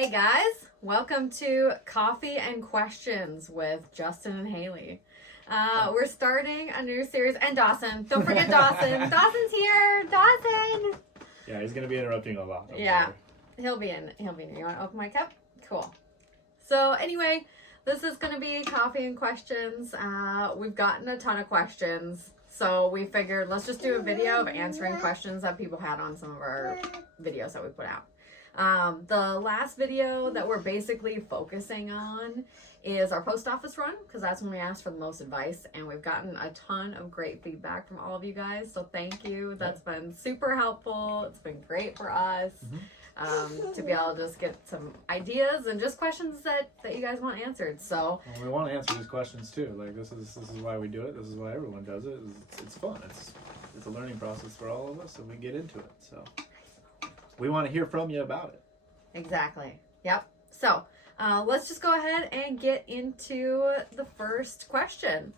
Hey guys, welcome to Coffee and Questions with Justin and Haley. We're starting a new series, and Dawson. Don't forget Dawson. Dawson's here. Dawson. Yeah, he's gonna be interrupting a lot. Yeah, he'll be in. You want to open my cup? Cool. So anyway, this is gonna be Coffee and Questions. We've gotten a ton of questions, so we figured let's just do a video of answering questions that people had on some of our videos that we put out. The last video that we're basically focusing on is our post office run, because that's when we asked for the most advice, and we've gotten a ton of great feedback from all of you guys, so thank you. That's been super helpful. It's been great for us to be able to just get some ideas and just questions that you guys want answered. So we want to answer these questions too. Like this is why we do it. This is why everyone does it. It's fun. It's a learning process for all of us, and we get into it. So we want to hear from you about it. Exactly. Yep. So let's just go ahead and get into the first question.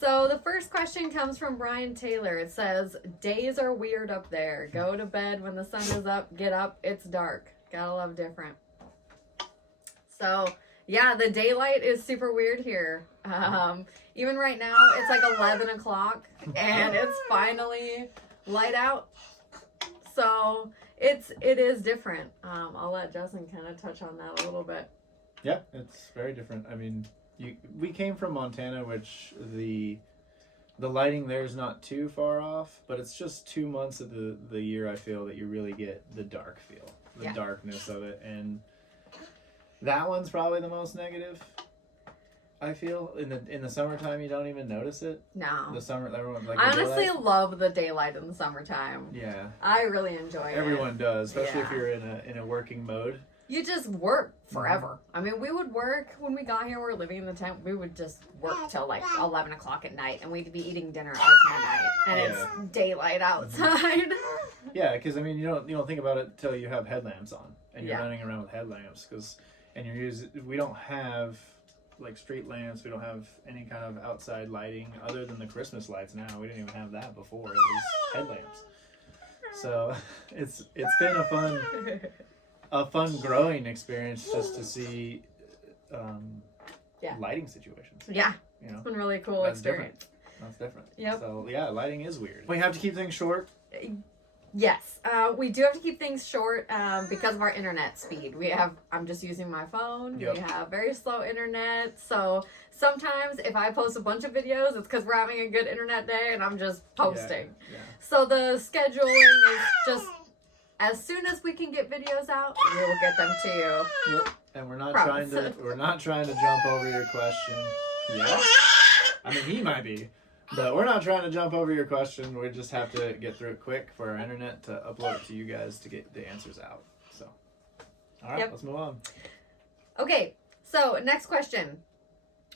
So the first question comes from Brian Taylor. It says, days are weird up there. Go to bed when the sun is up. Get up. It's dark. Gotta love different. So yeah, the daylight is super weird here. Even right now, it's like 11 o'clock and it's finally light out. So it is different. I'll let Justin kind of touch on that a little bit. Yeah, it's very different. I mean, we came from Montana, which the lighting there is not too far off, but it's just 2 months of the year I feel that you really get the dark feel, the darkness of it, and that one's probably the most negative. I feel in the summertime you don't even notice it. No. The summer, everyone like. I honestly love the daylight in the summertime. Yeah. I really enjoy it. Everyone does, especially if you're in a working mode. You just work forever. I mean, we would work when we got here. We were living in the tent. We would just work till like 11 o'clock at night, and we'd be eating dinner at like midnight, and it's daylight outside. Yeah, because I mean, you don't think about it until you have headlamps on, and you're running around with headlamps, we don't have like street lamps. We don't have any kind of outside lighting other than the Christmas lights now. We didn't even have that before. It was headlamps. So it's been a fun growing experience just to see lighting situations. Yeah. You know? It's been really cool experience. That's different. Yep. So yeah, lighting is weird. We have to keep things short. Yes, we do have to keep things short because of our internet speed. I'm just using my phone. Yep. We have very slow internet. So sometimes if I post a bunch of videos, it's because we're having a good internet day and I'm just posting. Yeah. So the scheduling is just as soon as we can get videos out, we will get them to you. Yep. And we're not trying to jump over your question. Yeah. I mean, he might be. But we're not trying to jump over your question. We just have to get through it quick for our internet to upload it to you guys to get the answers out. So, all right, let's move on. Okay, so next question.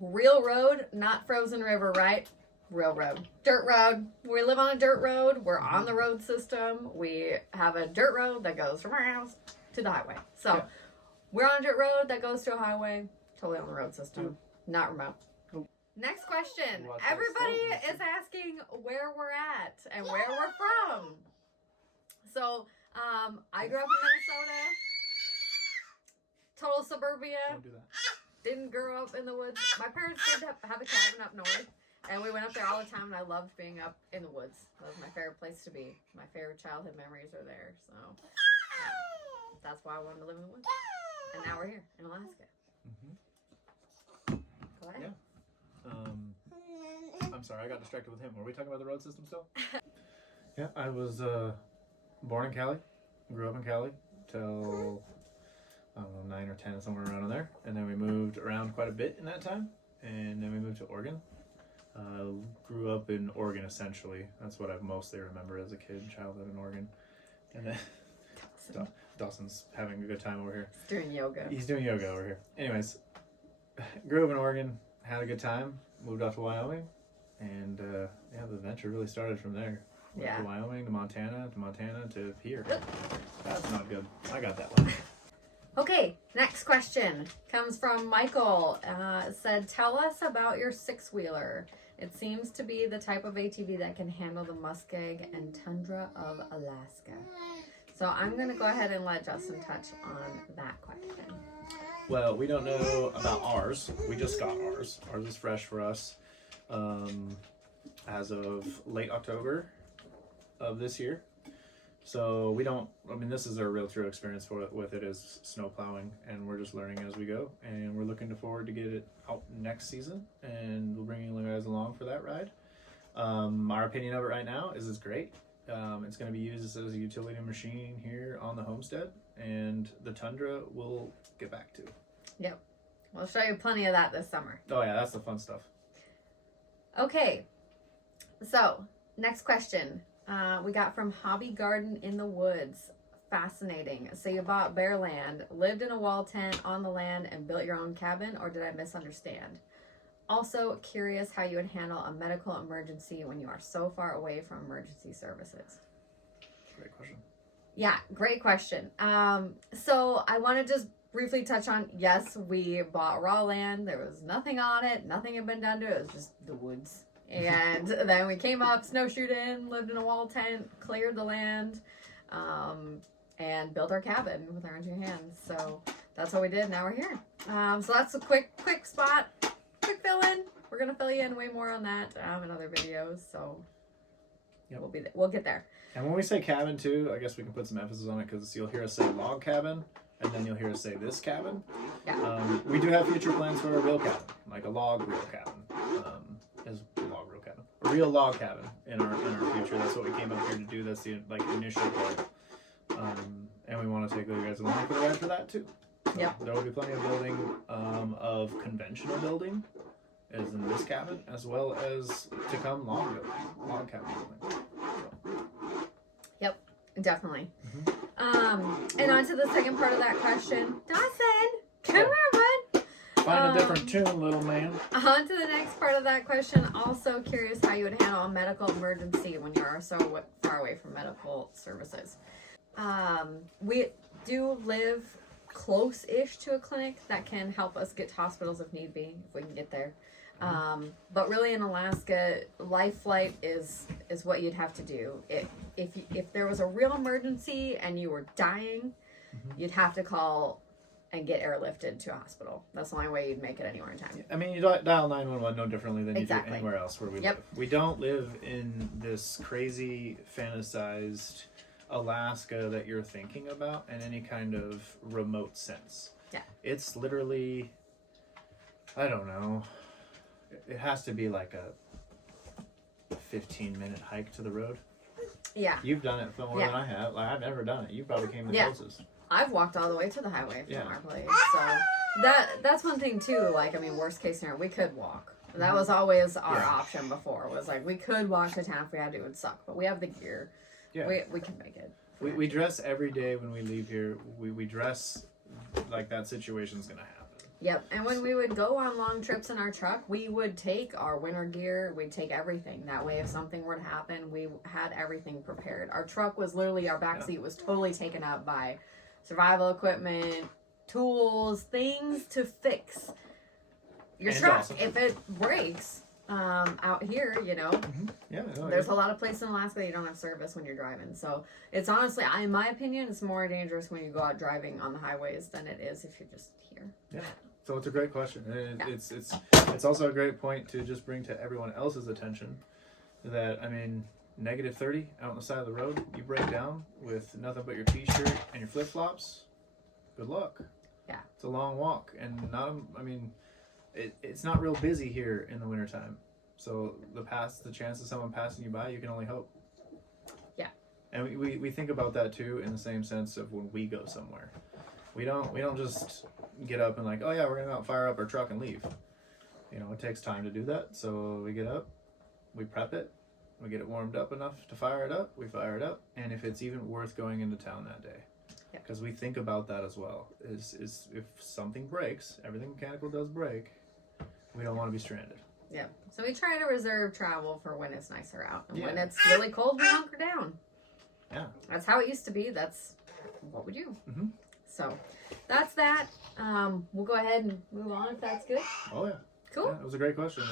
Real road, not frozen river, right? Real road. Dirt road. We live on a dirt road. We're on the road system. We have a dirt road that goes from our house to the highway. So, we're on a dirt road that goes to a highway. Totally on the road system. Not remote. Next question. Everybody is asking where we're at and where we're from. So, I grew up in Minnesota. Total suburbia. Don't do that. Didn't grow up in the woods. My parents did have a cabin up north, and we went up there all the time, and I loved being up in the woods. That was my favorite place to be. My favorite childhood memories are there. So, that's why I wanted to live in the woods. And now we're here in Alaska. Go ahead. Yeah. I'm sorry, I got distracted with him. Were we talking about the road system still? Yeah, I was born in Cali, grew up in Cali till, I don't know, 9 or 10, somewhere around in there. And then we moved around quite a bit in that time. And then we moved to Oregon. Grew up in Oregon, essentially. That's what I mostly remember as a kid, childhood in Oregon. And then Dawson's having a good time over here. He's doing yoga. He's doing yoga over here. Anyways, grew up in Oregon. Had a good time, moved out to Wyoming, and the adventure really started from there. Went to Wyoming, to Montana, to here. That's not good. I got that one. Okay, next question comes from Michael. Said, tell us about your six-wheeler. It seems to be the type of ATV that can handle the muskeg and tundra of Alaska. So I'm going to go ahead and let Justin touch on that question. Well, we don't know about ours. We just got ours. Ours is fresh for us as of late October of this year. So we don't, I mean, this is our real true experience with it is snow plowing, and we're just learning as we go, and we're looking forward to get it out next season, and we'll bring you guys along for that ride. Our opinion of it right now is it's great. It's going to be used as a utility machine here on the Homestead, and the Tundra we'll get back to. Yep. We'll show you plenty of that this summer. Oh yeah, that's the fun stuff. Okay. So, next question. We got from Hobby Garden in the Woods. Fascinating. So you bought bare land, lived in a wall tent on the land, and built your own cabin, or did I misunderstand? Also, curious how you would handle a medical emergency when you are so far away from emergency services. Great question. Yeah, great question. So I want to just briefly touch on, yes, we bought raw land. There was nothing on it. Nothing had been done to it. It was just the woods. And then we came up, snowshoed in, lived in a wall tent, cleared the land, and built our cabin with our own 2 hands. So that's what we did. Now we're here. So that's a quick spot, quick fill in. We're going to fill you in way more on that in other videos. So yep. We'll get there. And when we say cabin too, I guess we can put some emphasis on it because you'll hear us say log cabin, and then you'll hear us say this cabin. Yeah. We do have future plans for a real cabin, like a log real cabin. Is log real cabin, a real log cabin in our future. That's what we came up here to do. That's the initial goal, and we want to take you guys along for the ride for that too. So yep. There will be plenty of building of conventional building, as in this cabin, as well as to come log cabin building. So. Yep, definitely. Mm-hmm. And on to the second part of that question. Dawson, come here, bud. Find a different tune, little man. On to the next part of that question. Also curious how you would handle a medical emergency when you are so far away from medical services. We do live close-ish to a clinic that can help us get to hospitals if need be, if we can get there. But really in Alaska, life flight is what you'd have to do. If there was a real emergency and you were dying, you'd have to call and get airlifted to a hospital. That's the only way you'd make it anywhere in time. I mean, you dial 911 no differently than Exactly. you do anywhere else where we Yep. live. We don't live in this crazy fantasized Alaska that you're thinking about in any kind of remote sense. Yeah. It's literally, I don't know, it has to be like a 15-minute hike to the road. Yeah. You've done it more Yeah. than I have. Like, I've never done it. You probably came the Yeah. closest. I've walked all the way to the highway from Yeah. our place. So that's one thing too. Like, I mean, worst case scenario, we could walk. That was always our option before. Was like we could walk to town if we had to. It would suck, but we have the gear. Yeah. We can make it. We dress every day when we leave here. We dress like that situation's gonna happen. Yep. And when we would go on long trips in our truck, we would take our winter gear. We'd take everything. That way, if something were to happen, we had everything prepared. Our truck was literally, our back seat was totally taken up by survival equipment, tools, things to fix your And truck awesome. if it breaks. Out here, you know, Yeah. No, there's a lot of places in Alaska that you don't have service when you're driving. So it's honestly, in my opinion, it's more dangerous when you go out driving on the highways than it is if you're just here. Yeah. So it's a great question. And Yeah. It's also a great point to just bring to everyone else's attention that, I mean, negative 30 out on the side of the road, you break down with nothing but your t-shirt and your flip-flops, good luck. Yeah. It's a long walk, and it's not real busy here in the wintertime. So the chance of someone passing you by, you can only hope. Yeah. And we think about that too in the same sense of when we go somewhere. We don't just get up and like, oh yeah, we're gonna go out and fire up our truck and leave. You know, it takes time to do that. So we get up, we prep it, we get it warmed up enough to fire it up, we fire it up, and if it's even worth going into town that day. Because we think about that as well. Is if something breaks, everything mechanical does break, we don't want to be stranded. Yeah. So we try to reserve travel for when it's nicer out. And when Yeah. it's really cold, we hunker down. Yeah. That's how it used to be. That's what we do. Mm-hmm. So that's that. We'll go ahead and move on if that's good. Oh yeah. Cool. Yeah, it was a great question.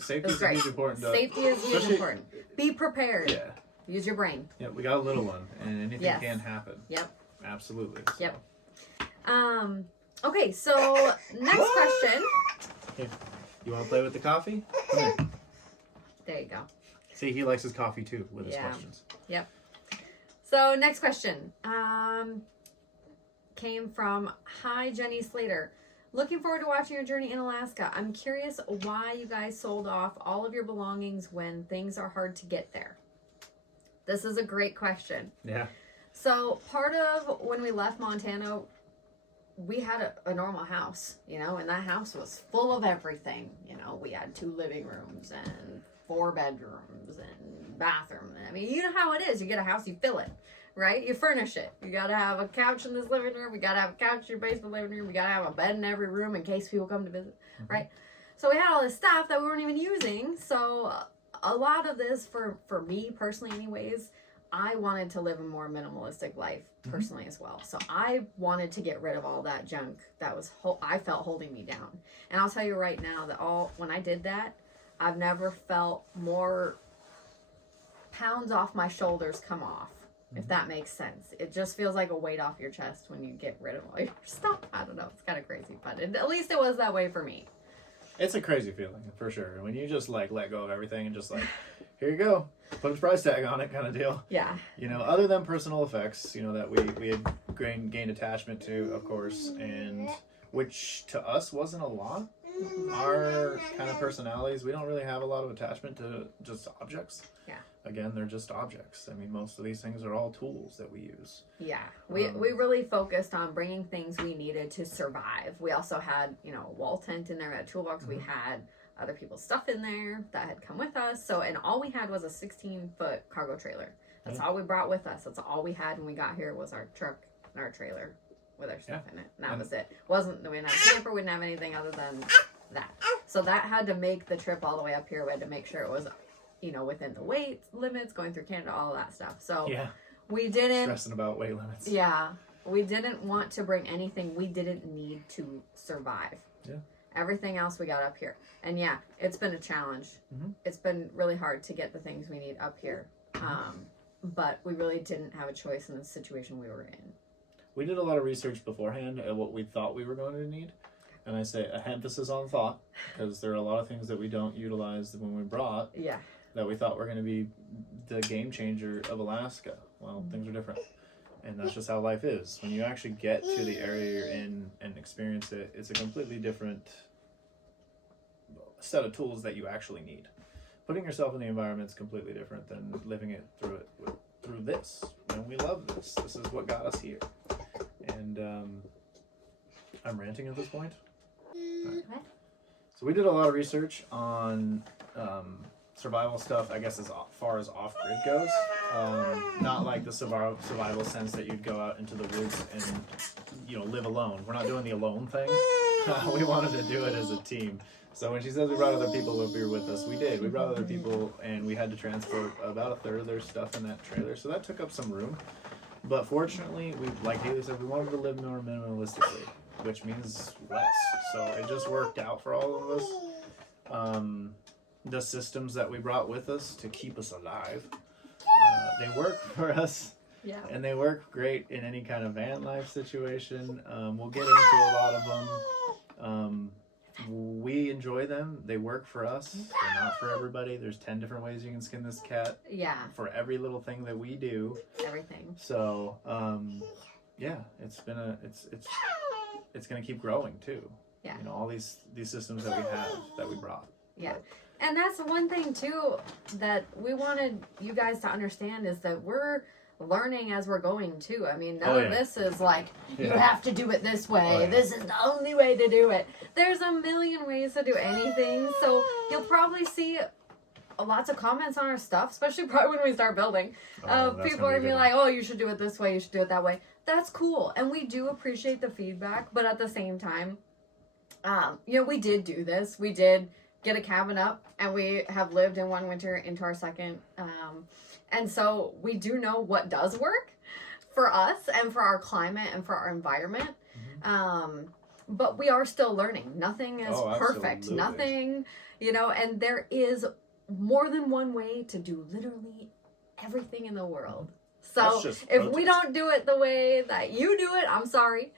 Safety was is great. huge important. Safety is huge especially- important. Be prepared. Yeah. Use your brain. Yeah, we got a little one, and anything Yes. can happen. Yep. Absolutely. Yep. Okay, so next question. Here, you want to play with the coffee? Come here. There you go. See, he likes his coffee too with his Yeah. questions. Yep. So next question came from Hi Jenny Slater. Looking forward to watching your journey in Alaska. I'm curious why you guys sold off all of your belongings when things are hard to get there. This is a great question. Yeah. So part of when we left Montana, we had a normal house, you know, and that house was full of everything. You know, we had 2 living rooms and 4 bedrooms and bathroom. I mean, you know how it is. You get a house, you fill it, right? You furnish it. You got to have a couch in this living room. We got to have a couch in your basement living room. We got to have a bed in every room in case people come to visit, right? So we had all this stuff that we weren't even using. So a lot of this, for me personally anyways, I wanted to live a more minimalistic life personally as well. So I wanted to get rid of all that junk that was I felt holding me down. And I'll tell you right now that when I did that, I've never felt more pounds off my shoulders come off, if that makes sense. It just feels like a weight off your chest when you get rid of all your stuff. I don't know. It's kind of crazy, but at least it was that way for me. It's a crazy feeling, for sure. When you just, like, let go of everything and just, like, here you go. Put a price tag on it kind of deal. Yeah. You know, other than personal effects, you know, that we had gained attachment to, of course, and which to us wasn't a lot. Our kind of personalities, we don't really have a lot of attachment to just objects. Yeah. Again, they're just objects. I mean, most of these things are all tools that we use. Yeah. We really focused on bringing things we needed to survive. We also had, you know, a wall tent in there, a toolbox. We had other people's stuff in there that had come with us. So, and all we had was a 16-foot cargo trailer. That's all we brought with us. That's all we had when we got here was our truck and our trailer with our stuff in it. And that was it. We didn't have a camper, we didn't have anything other than that. So that had to make the trip all the way up here. We had to make sure it was, you know, within the weight limits, going through Canada, all of that stuff. So we didn't stressing about weight limits. Yeah. We didn't want to bring anything we didn't need to survive. Yeah. Everything else we got up here. And yeah, it's been a challenge. It's been really hard to get the things we need up here. But we really didn't have a choice in the situation we were in. We did a lot of research beforehand at what we thought we were going to need. And I say a emphasis on thought, because there are a lot of things that we don't utilize when we brought that we thought were going to be the game changer of Alaska. Well, things are different. And that's just how life is. When you actually get to the area you're in and experience it, it's a completely different set of tools that you actually need. Putting yourself in the environment is completely different than living it through this. And we love this. This is what got us here. And I'm ranting at this point. Right. So we did a lot of research on survival stuff, I guess, as far as off-grid goes. Not like the survival sense that you'd go out into the woods and, you know, live alone. We're not doing the alone thing. We wanted to do it as a team. So when she says we brought other people up here with us, we did. We brought other people, and we had to transport about a third of their stuff in that trailer. So that took up some room. But fortunately, like Haley said, we wanted to live more minimalistically, which means less. So it just worked out for all of us. The systems that we brought with us to keep us alive, they work for us. Yeah. And they work great in any kind of van life situation. We'll get into a lot of them. We enjoy them. They work for us. They're not for everybody. There's 10 different ways you can skin this cat. Yeah. For every little thing that we do. Everything. So, yeah, it's gonna keep growing too. Yeah. You know, all these systems that we have that we brought. Yeah. And that's one thing too that we wanted you guys to understand is that we're learning as we're going too. I mean, none of this is like, you have to do it this way. This is the only way to do it. There's a million ways to do anything. So you'll probably see lots of comments on our stuff, especially probably when we start building. People are going to be like, oh, you should do it this way. You should do it that way. That's cool. And we do appreciate the feedback. But at the same time, you know, we did do this. We did get a cabin up, and we have lived in one winter into our second. And so we do know what does work for us and for our climate and for our environment. But we are still learning. Nothing is perfect. Absolutely. Nothing, you know, and there is more than one way to do literally everything in the world. So if we don't do it the way that you do it, I'm sorry.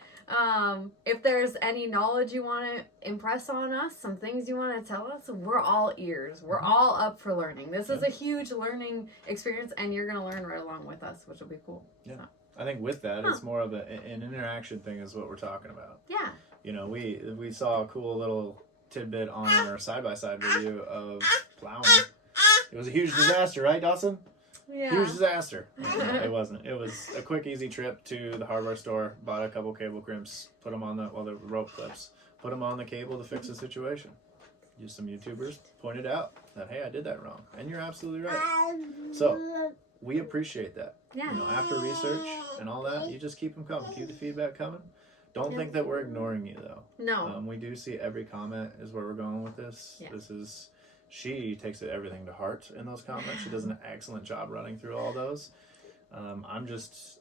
If there's any knowledge you want to impress on us, some things you want to tell us, we're all ears. We're all up for learning. This is a huge learning experience, and you're going to learn right along with us, which will be cool. Yeah. So. I think with that, it's more of an interaction thing is what we're talking about. Yeah. You know, we saw a cool little tidbit on our side-by-side video of plowing. It was a huge disaster, right, Dawson? Yeah. Huge disaster. No, it wasn't. It was a quick, easy trip to the hardware store, bought a couple cable crimps, put them on the rope clips, put them on the cable to fix the situation. Used some YouTubers pointed out that, hey, I did that wrong. And you're absolutely right. So, we appreciate that. Yeah. You know, after research and all that, you just keep them coming. Keep the feedback coming. Don't think that we're ignoring you, though. No. We do see every comment is where we're going with this. Yeah. She takes everything to heart in those comments. She does an excellent job running through all those. I'm just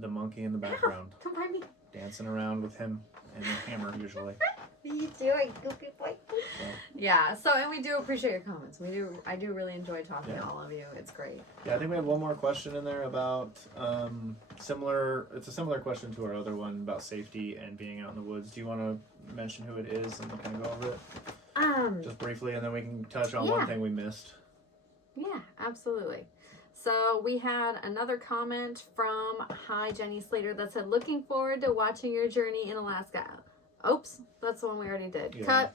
the monkey in the background. Come by me. Dancing around with him and the hammer, usually. What are you doing, goofy boy? Yeah, and we do appreciate your comments. I do really enjoy talking to all of you. It's great. Yeah, I think we have one more question in there about it's a similar question to our other one about safety and being out in the woods. Do you want to mention who it is and kind of go over it? Just briefly, and then we can touch on one thing we missed. Yeah, absolutely. So we had another comment from Hi Jenny Slater that said, looking forward to watching your journey in Alaska. Oops, that's the one we already did. Yeah. Cut.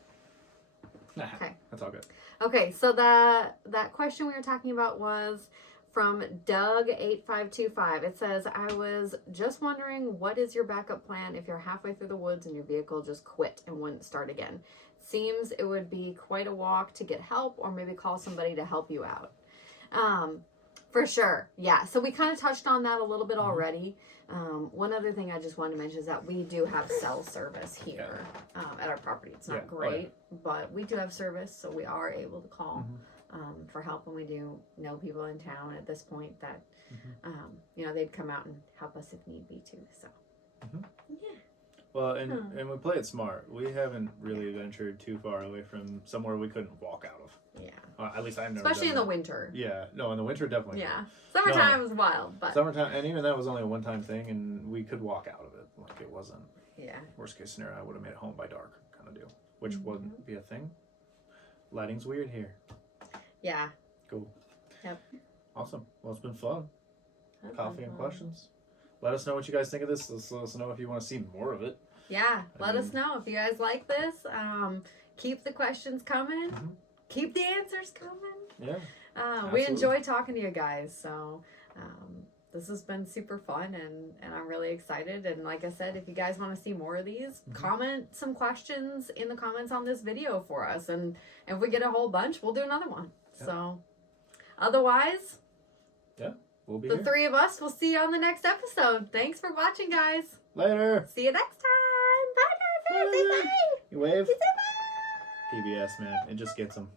Okay. That's all good. Okay, so that question we were talking about was from Doug8525. It says, I was just wondering, what is your backup plan if you're halfway through the woods and your vehicle just quit and wouldn't start again? Seems it would be quite a walk to get help, or maybe call somebody to help you out. For sure. Yeah. So we kind of touched on that a little bit already. One other thing I just wanted to mention is that we do have cell service here at our property. It's not great, but we do have service, so we are able to call for help, and we do know people in town at this point that they'd come out and help us if need be too. So yeah. Well, and we play it smart. We haven't really ventured too far away from somewhere we couldn't walk out of. Yeah. At least I've never. Especially in the winter. Yeah. No, in the winter definitely. Yeah. Summertime was wild, but. Summertime, and even that was only a one-time thing, and we could walk out of it. Like it wasn't. Yeah. Worst case scenario, I would have made it home by dark, kind of deal, which wouldn't be a thing. Lighting's weird here. Yeah. Cool. Yep. Awesome. Well, it's been fun. Coffee and questions. Let us know what you guys think of this. Let us know if you want to see more of it. Yeah, let us know if you guys like this. Keep the questions coming. Keep the answers coming. Yeah. We enjoy talking to you guys. So this has been super fun, and I'm really excited. And like I said, if you guys want to see more of these, comment some questions in the comments on this video for us. And if we get a whole bunch, we'll do another one. Yeah. So otherwise... Yeah. We'll be the here. Three of us will see you on the next episode. Thanks for watching, guys. Later. See you next time. Bye, guys. Say bye. You wave? You say bye. PBS, man. It just gets them.